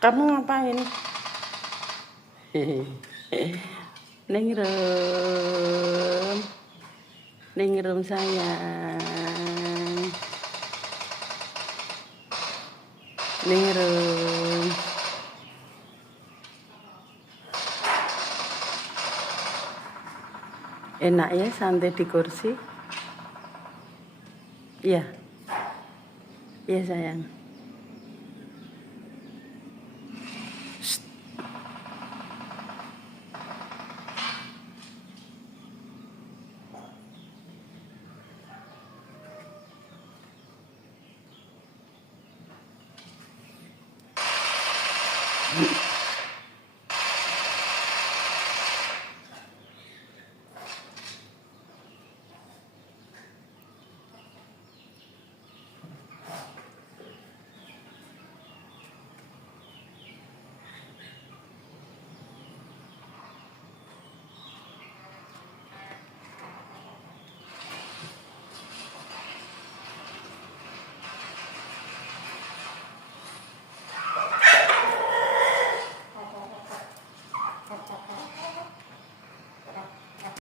Kamu ngapain? Ningrum. Ningrum sayang. Ningrum. Enak ya santai di kursi? Iya. Iya sayang. Shh.